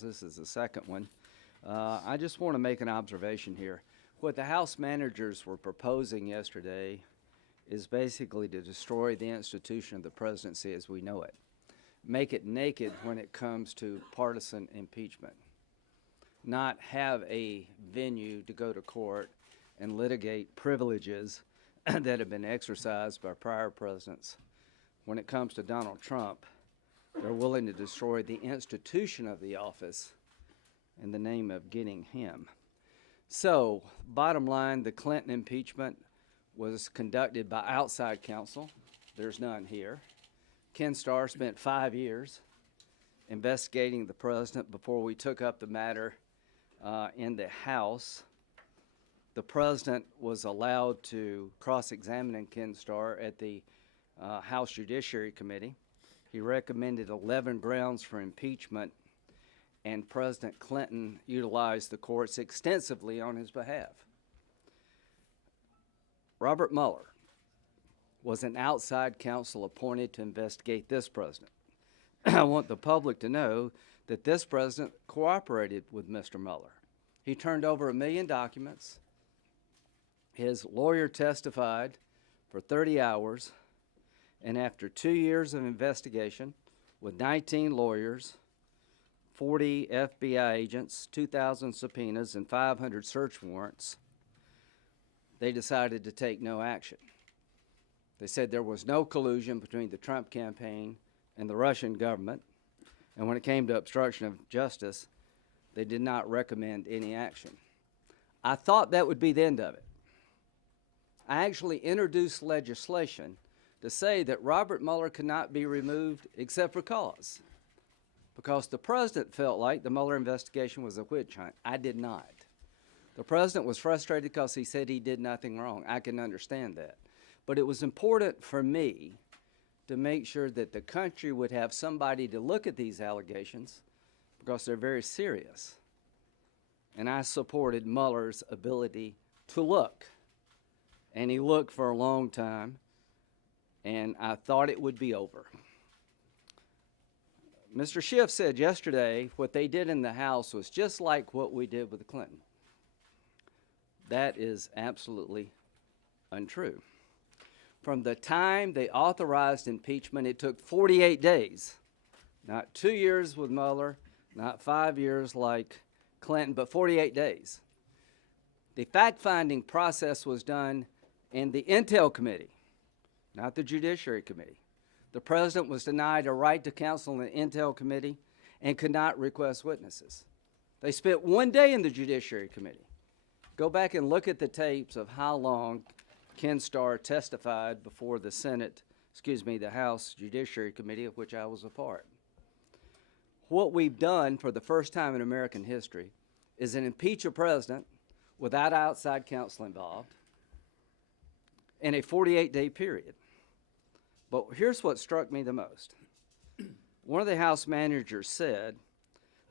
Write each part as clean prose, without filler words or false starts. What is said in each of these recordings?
This is the second one. I just want to make an observation here. What the House managers were proposing yesterday is basically to destroy the institution of the presidency as we know it. Make it naked when it comes to partisan impeachment. Not have a venue to go to court and litigate privileges that have been exercised by prior presidents. When it comes to Donald Trump, they're willing to destroy the institution of the office in the name of getting him. So, bottom line, the Clinton impeachment was conducted by outside counsel. There's none here. Ken Starr spent 5 years investigating the president before we took up the matter in the House. The president was allowed to cross-examine Ken Starr at the House Judiciary Committee. He recommended 11 grounds for impeachment, and President Clinton utilized the courts extensively on his behalf. Robert Mueller was an outside counsel appointed to investigate this president. I want the public to know that this president cooperated with Mr. Mueller. He turned over 1 million documents. His lawyer testified for 30 hours. And after 2 years of investigation with 19 lawyers, 40 FBI agents, 2,000 subpoenas, and 500 search warrants, they decided to take no action. They said there was no collusion between the Trump campaign and the Russian government, and when it came to obstruction of justice, they did not recommend any action. I thought that would be the end of it. I actually introduced legislation to say that Robert Mueller could not be removed except for cause, because the president felt like the Mueller investigation was a witch hunt. I did not. The president was frustrated because he said he did nothing wrong. I can understand that. But it was important for me to make sure that the country would have somebody to look at these allegations because they're very serious. And I supported Mueller's ability to look. And he looked for a long time. And I thought it would be over. Mr. Schiff said yesterday what they did in the House was just like what we did with Clinton. That is absolutely untrue. From the time they authorized impeachment, it took 48 days. Not 2 years with Mueller, not 5 years like Clinton, but 48 days. The fact-finding process was done in the Intel Committee, not the Judiciary Committee. The president was denied a right to counsel in the Intel Committee and could not request witnesses. They spent 1 day in the Judiciary Committee. Go back and look at the tapes of how long Ken Starr testified before the the House Judiciary Committee, of which I was a part. What we've done for the first time in American history is impeach a president without outside counsel involved in a 48-day period. But here's what struck me the most. One of the House managers said,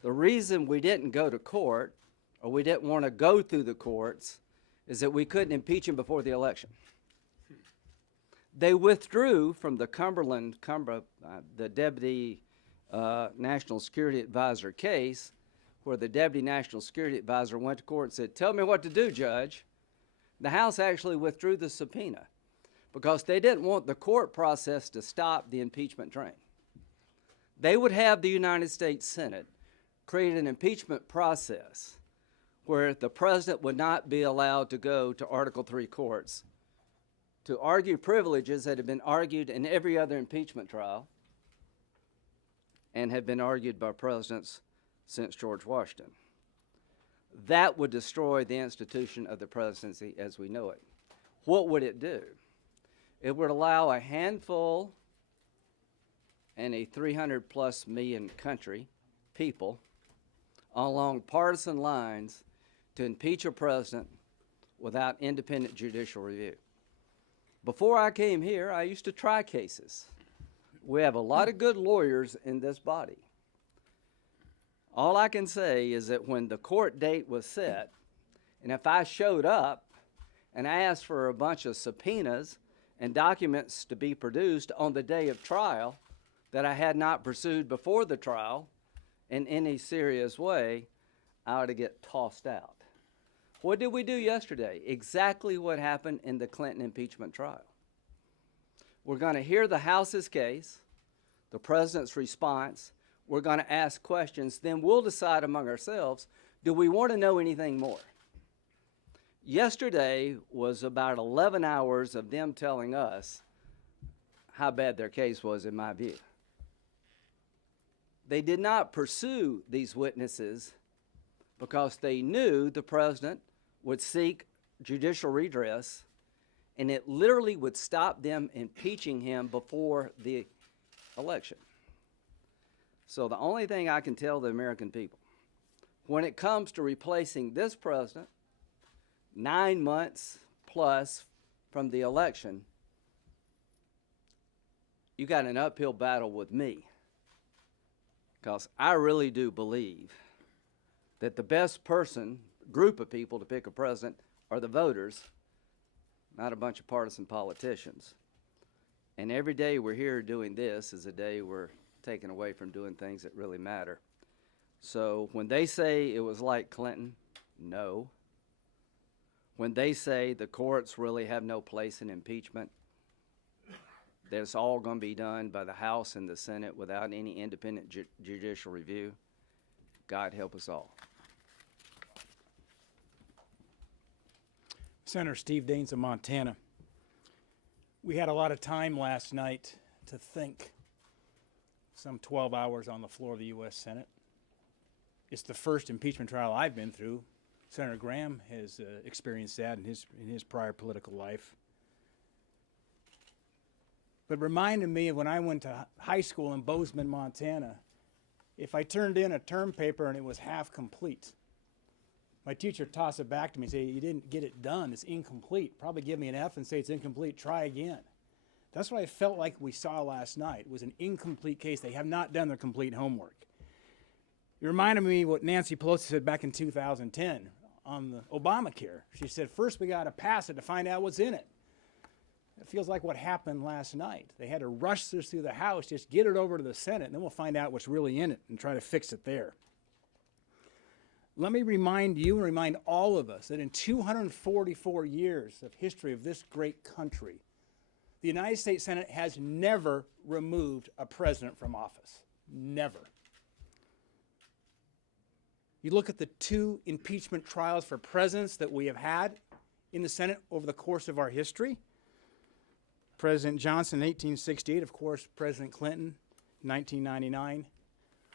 the reason we didn't go to court, or we didn't want to go through the courts, is that we couldn't impeach him before the election. They withdrew from the the Deputy National Security Advisor case, where the Deputy National Security Advisor went to court and said, tell me what to do, Judge. The House actually withdrew the subpoena because they didn't want the court process to stop the impeachment train. They would have the United States Senate create an impeachment process where the president would not be allowed to go to Article III courts to argue privileges that have been argued in every other impeachment trial and have been argued by presidents since George Washington. That would destroy the institution of the presidency as we know it. What would it do? It would allow a handful and a 300+ million country, people, along partisan lines to impeach a president without independent judicial review. Before I came here, I used to try cases. We have a lot of good lawyers in this body. All I can say is that when the court date was set, and if I showed up and asked for a bunch of subpoenas and documents to be produced on the day of trial that I had not pursued before the trial, in any serious way, I ought to get tossed out. What did we do yesterday? Exactly what happened in the Clinton impeachment trial. We're going to hear the House's case, the president's response. We're going to ask questions. Then we'll decide among ourselves, do we want to know anything more? Yesterday was about 11 hours of them telling us how bad their case was, in my view. They did not pursue these witnesses because they knew the president would seek judicial redress, and it literally would stop them impeaching him before the election. So the only thing I can tell the American people, when it comes to replacing this president, 9 months plus from the election, you got an uphill battle with me, because I really do believe that the best group of people to pick a president are the voters, not a bunch of partisan politicians. And every day we're here doing this is a day we're taken away from doing things that really matter. So when they say it was like Clinton, no. When they say the courts really have no place in impeachment, that it's all going to be done by the House and the Senate without any independent judicial review, God help us all. Senator Steve Daines of Montana. We had a lot of time last night to think, some 12 hours on the floor of the U.S. Senate. It's the first impeachment trial I've been through. Senator Graham has experienced that in his prior political life. But it reminded me of when I went to high school in Bozeman, Montana. If I turned in a term paper and it was half complete, my teacher would toss it back to me and say, you didn't get it done, it's incomplete. Probably give me an F and say it's incomplete, try again. That's what I felt like we saw last night. It was an incomplete case. They have not done their complete homework. It reminded me what Nancy Pelosi said back in 2010 on the Obamacare. She said, first we got to pass it to find out what's in it. It feels like what happened last night. They had to rush this through the House, just get it over to the Senate, and then we'll find out what's really in it and try to fix it there. Let me remind you and remind all of us that in 244 years of history of this great country, the United States Senate has never removed a president from office. Never. You look at the 2 impeachment trials for presidents that we have had in the Senate over the course of our history. President Johnson in 1868, of course, President Clinton in 1999.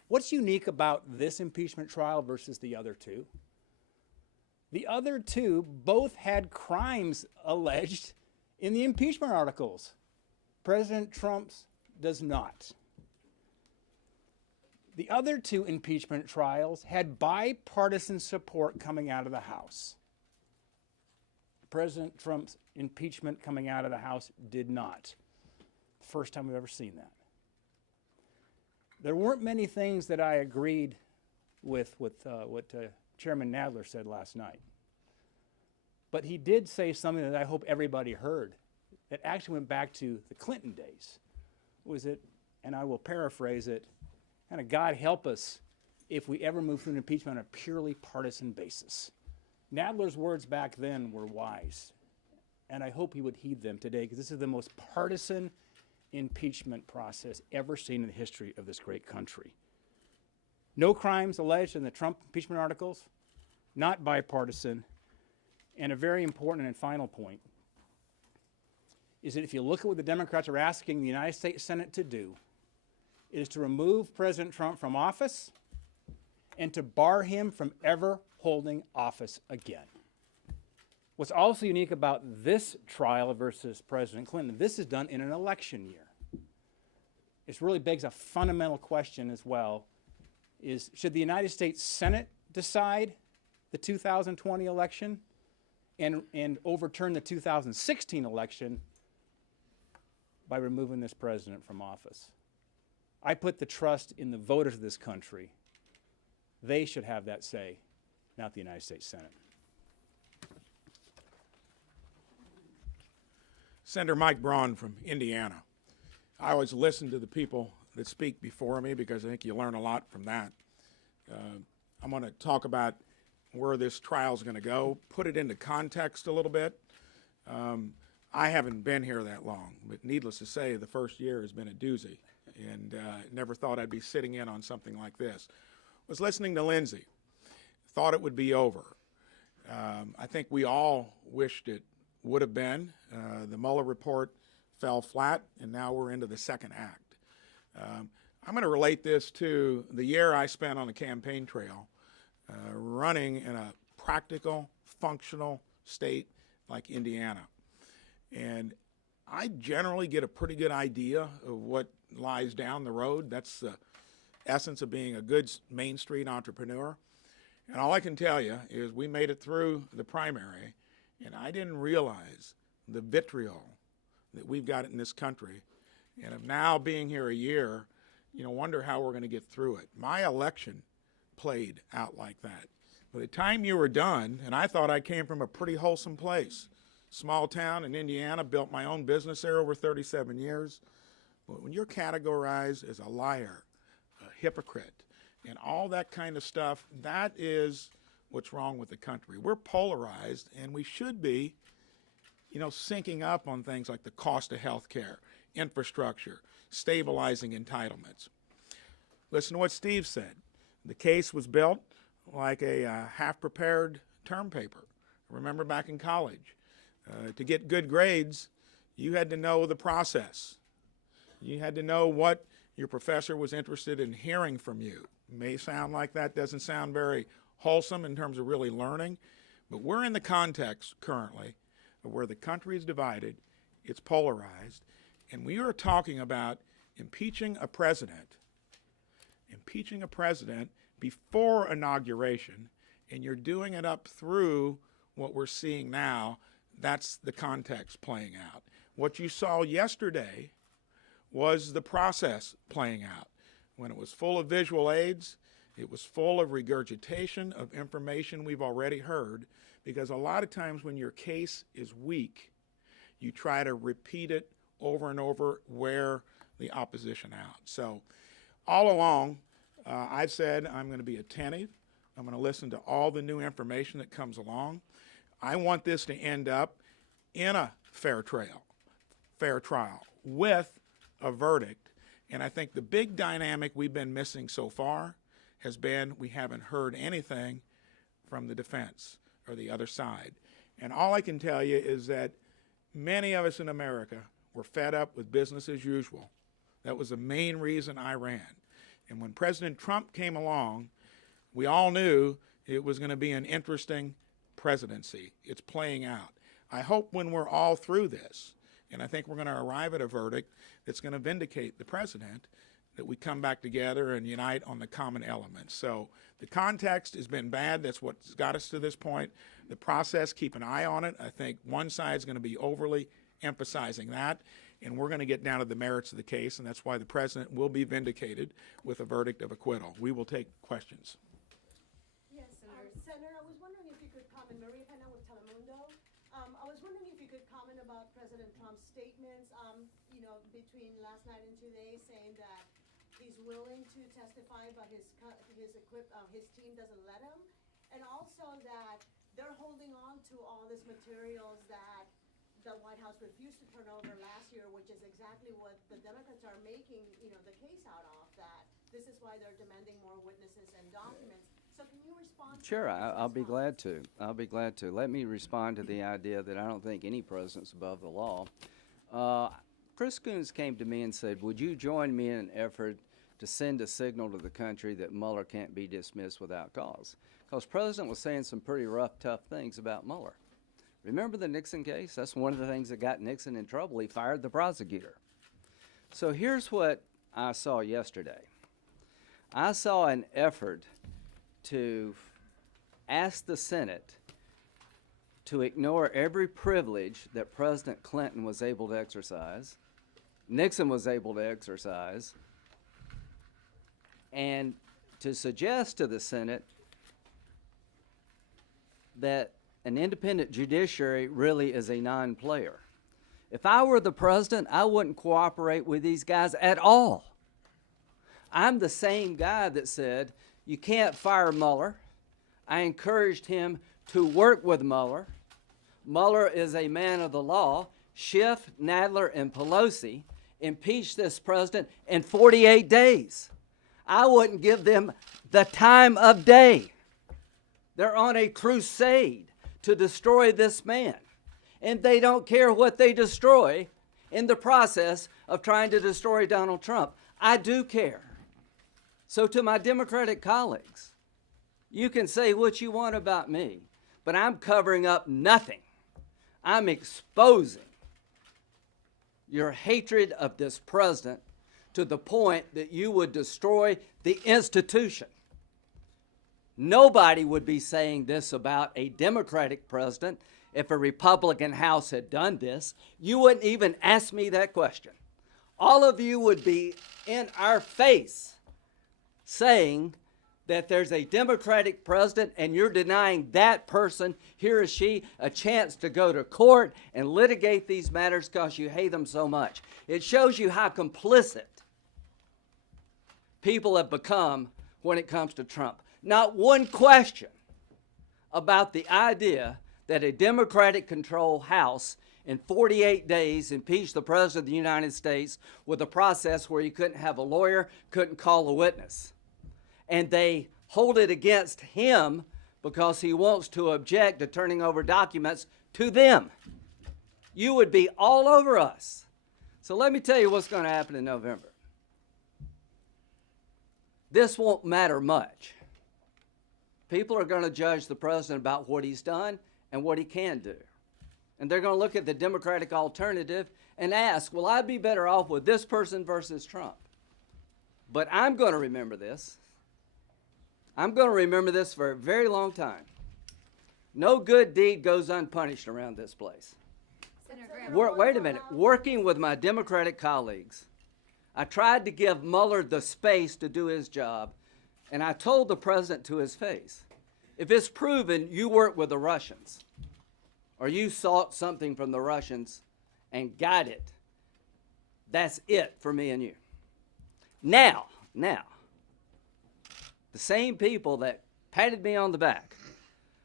What's unique about this impeachment trial versus the other 2? The other 2 both had crimes alleged in the impeachment articles. President Trump's does not. The other 2 impeachment trials had bipartisan support coming out of the House. President Trump's impeachment coming out of the House did not. First time we've ever seen that. There weren't many things that I agreed with what Chairman Nadler said last night. But he did say something that I hope everybody heard that actually went back to the Clinton days. Was it, and I will paraphrase it, kind of God help us if we ever move through an impeachment on a purely partisan basis. Nadler's words back then were wise, and I hope he would heed them today, because this is the most partisan impeachment process ever seen in the history of this great country. No crimes alleged in the Trump impeachment articles, not bipartisan, and a very important and final point is that if you look at what the Democrats are asking the United States Senate to do, it is to remove President Trump from office and to bar him from ever holding office again. What's also unique about this trial versus President Clinton, this is done in an election year. It really begs a fundamental question as well, is should the United States Senate decide the 2020 election and overturn the 2016 election by removing this president from office? I put the trust in the voters of this country. They should have that say, not the United States Senate. Senator Mike Braun from Indiana. I always listen to the people that speak before me because I think you learn a lot from that. I'm going to talk about where this trial is going to go, put it into context a little bit. I haven't been here that long, but needless to say, the first year has been a doozy, and never thought I'd be sitting in on something like this. Was listening to Lindsey, thought it would be over. I think we all wished it would have been. The Mueller report fell flat, and now we're into the second act. I'm going to relate this to the year I spent on the campaign trail, running in a practical, functional state like Indiana. And I generally get a pretty good idea of what lies down the road. That's the essence of being a good Main Street entrepreneur. And all I can tell you is we made it through the primary, and I didn't realize the vitriol that we've got in this country. And of now being here a year, wonder how we're going to get through it. My election played out like that. By the time you were done, and I thought I came from a pretty wholesome place, small town in Indiana, built my own business there over 37 years. But when you're categorized as a liar, a hypocrite, and all that kind of stuff, that is what's wrong with the country. We're polarized, and we should be, syncing up on things like the cost of health care, infrastructure, stabilizing entitlements. Listen to what Steve said. The case was built like a half-prepared term paper. Remember back in college, to get good grades, you had to know the process. You had to know what your professor was interested in hearing from you. It may sound like that doesn't sound very wholesome in terms of really learning, but we're in the context currently of where the country is divided, it's polarized, and we are talking about impeaching a president before inauguration, and you're doing it up through what we're seeing now. That's the context playing out. What you saw yesterday was the process playing out. When it was full of visual aids, it was full of regurgitation of information we've already heard, because a lot of times when your case is weak, you try to repeat it over and over, wear the opposition out. So all along, I've said I'm going to be attentive. I'm going to listen to all the new information that comes along. I want this to end up in a fair trial with a verdict. And I think the big dynamic we've been missing so far has been we haven't heard anything from the defense or the other side. And all I can tell you is that many of us in America were fed up with business as usual. That was the main reason I ran. And when President Trump came along, we all knew it was going to be an interesting presidency. It's playing out. I hope when we're all through this, and I think we're going to arrive at a verdict that's going to vindicate the president, that we come back together and unite on the common elements. So the context has been bad. That's what's got us to this point. The process, keep an eye on it. I think one side's going to be overly emphasizing that, and we're going to get down to the merits of the case, and that's why the president will be vindicated with a verdict of acquittal. We will take questions. Yes, Senator, I was wondering if you could comment, Maria Pena with Telemundo. I was wondering if you could comment about President Trump's statements, between last night and today, saying that he's willing to testify, but his team doesn't let him, and also that they're holding on to all these materials that the White House refused to turn over last year, which is exactly what the Democrats are making, the case out of, that this is why they're demanding more witnesses and documents. So can you respond to Sure, that? I'll be glad to. I'll be glad to. Let me respond to the idea that I don't think any president's above the law. Chris Coons came to me and said, would you join me in an effort to send a signal to the country that Mueller can't be dismissed without cause? Because the president was saying some pretty rough, tough things about Mueller. Remember the Nixon case? That's one of the things that got Nixon in trouble. He fired the prosecutor. So here's what I saw yesterday. I saw an effort to ask the Senate to ignore every privilege that President Clinton was able to exercise, Nixon was able to exercise, and to suggest to the Senate that an independent judiciary really is a non-player. If I were the president, I wouldn't cooperate with these guys at all. I'm the same guy that said, You can't fire Mueller. I encouraged him to work with Mueller. Mueller is a man of the law. Schiff, Nadler, and Pelosi impeached this president in 48 days. I wouldn't give them the time of day. They're on a crusade to destroy this man. And they don't care what they destroy in the process of trying to destroy Donald Trump. I do care. So to my Democratic colleagues, you can say what you want about me, but I'm covering up nothing. I'm exposing your hatred of this president to the point that you would destroy the institution. Nobody would be saying this about a Democratic president if a Republican House had done this. You wouldn't even ask me that question. All of you would be in our face saying that there's a Democratic president and you're denying that person, he or she, a chance to go to court and litigate these matters because you hate them so much. It shows you how complicit people have become when it comes to Trump. Not one question about the idea that a Democratic-controlled House in 48 days impeached the President of the United States with a process where you couldn't have a lawyer, couldn't call a witness. And they hold it against him because he wants to object to turning over documents to them. You would be all over us. So let me tell you what's going to happen in November. This won't matter much. People are going to judge the president about what he's done and what he can do. And they're going to look at the Democratic alternative and ask, will I be better off with this person versus Trump? But I'm going to remember this. I'm going to remember this for a very long time. No good deed goes unpunished around this place. Wait a minute. Working with my Democratic colleagues, I tried to give Mueller the space to do his job, and I told the president to his face, if it's proven you worked with the Russians, or you sought something from the Russians and got it, that's it for me and you. Now, the same people that patted me on the back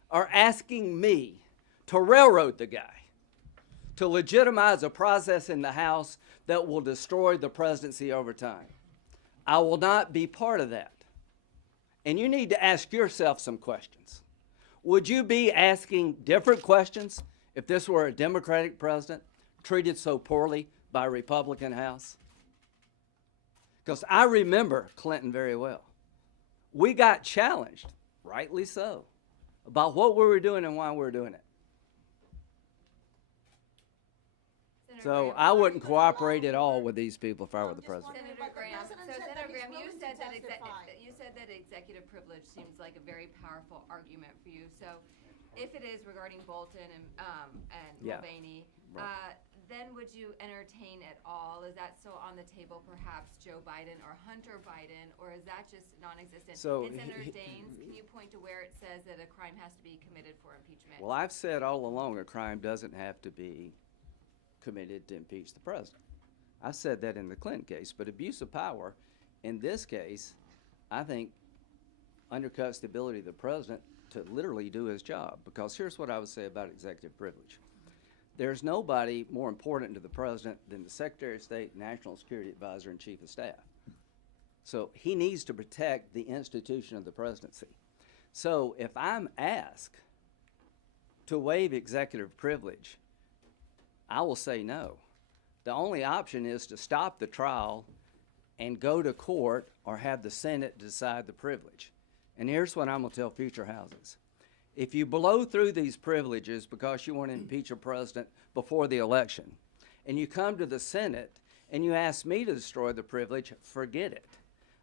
are asking me to railroad the guy, to legitimize a process in the House that will destroy the presidency over time. I will not be part of that. And you need to ask yourself some questions. Would you be asking different questions if this were a Democratic president treated so poorly by a Republican House? Because I remember Clinton very well. We got challenged, rightly so, about what we were doing and why we were doing it. So I wouldn't cooperate at all with these people if I were the president. Senator Graham, you said that executive privilege seems like a very powerful argument for you. So if it is regarding Bolton and Yeah. Mulvaney, Right. then would you entertain at all? Is that still on the table, perhaps Joe Biden or Hunter Biden, or is that just non-existent? So and Senator Daines, can you point to where it says that a crime has to be committed for impeachment? Well, I've said all along a crime doesn't have to be committed to impeach the president. I said that in the Clinton case, but abuse of power in this case, I think, undercuts the ability of the president to literally do his job. Because here's what I would say about executive privilege. There's nobody more important to the president than the Secretary of State, National Security Advisor, and Chief of Staff. So he needs to protect the institution of the presidency. So if I'm asked to waive executive privilege, I will say no. The only option is to stop the trial and go to court or have the Senate decide the privilege. And here's what I'm going to tell future houses. If you blow through these privileges because you want to impeach a president before the election, and you come to the Senate and you ask me to destroy the privilege, forget it.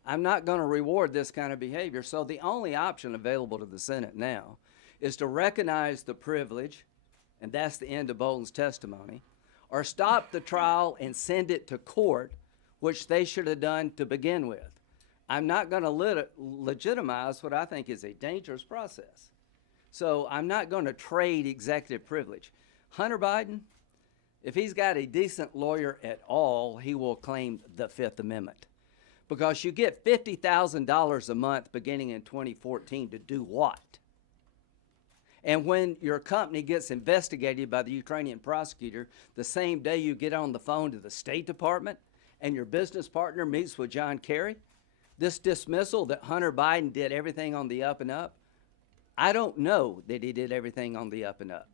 I'm not going to reward this kind of behavior. So the only option available to the Senate now is to recognize the privilege, and that's the end of Bolton's testimony, or stop the trial and send it to court, which they should have done to begin with. I'm not going to legitimize what I think is a dangerous process. So I'm not going to trade executive privilege. Hunter Biden, if he's got a decent lawyer at all, he will claim the Fifth Amendment. Because you get $50,000 a month beginning in 2014 to do what? And when your company gets investigated by the Ukrainian prosecutor, the same day you get on the phone to the State Department and your business partner meets with John Kerry, this dismissal that Hunter Biden did everything on the up and up, I don't know that he did everything on the up and up.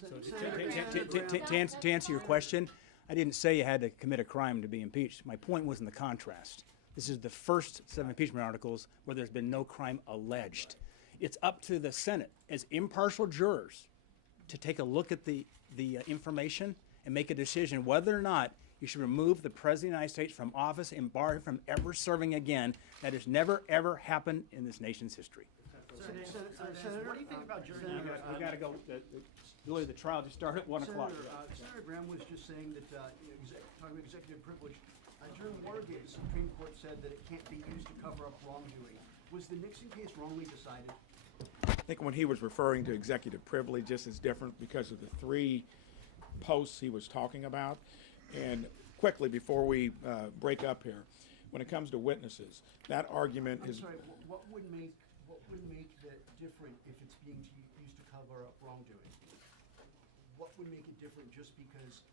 To answer your question, I didn't say you had to commit a crime to be impeached. My point was in the contrast. This is the first set of impeachment articles where there's been no crime alleged. It's up to the Senate as impartial jurors to take a look at the information and make a decision whether or not you should remove the President of the United States from office and bar him from ever serving again. That has never, ever happened in this nation's history. Senator, what do you think about jury We got to go. Really, the trial just started at 1 o'clock. Senator Graham was just saying that, talking about executive privilege, during Watergate, the Supreme Court said that it can't be used to cover up wrongdoing. Was the Nixon case wrongly decided? I think when he was referring to executive privilege, this is different because of the 3 posts he was talking about. And quickly, before we break up here, when it comes to witnesses, that argument I'm is... sorry, what would make that different if it's being used to cover up wrongdoing? What would make it different just because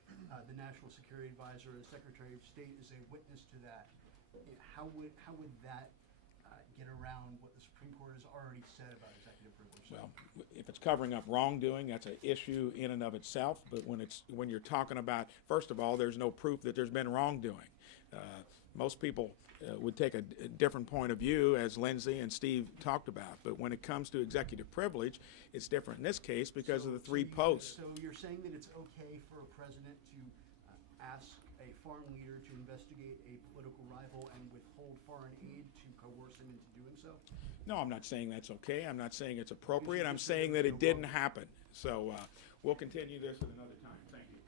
the National Security Advisor or the Secretary of State is a witness to that? How would that get around what the Supreme Court has already said about executive privilege? Well, if it's covering up wrongdoing, that's an issue in and of itself. But when you're talking about, first of all, there's no proof that there's been wrongdoing. Most people would take a different point of view, as Lindsey and Steve talked about. But when it comes to executive privilege, it's different in this case because of the 3 posts. So you're saying that it's okay for a president to ask a foreign leader to investigate a political rival and withhold foreign aid to coerce him into doing so? No, I'm not saying that's okay. I'm not saying it's appropriate. I'm saying that it didn't happen. So we'll continue this at another time. Thank you.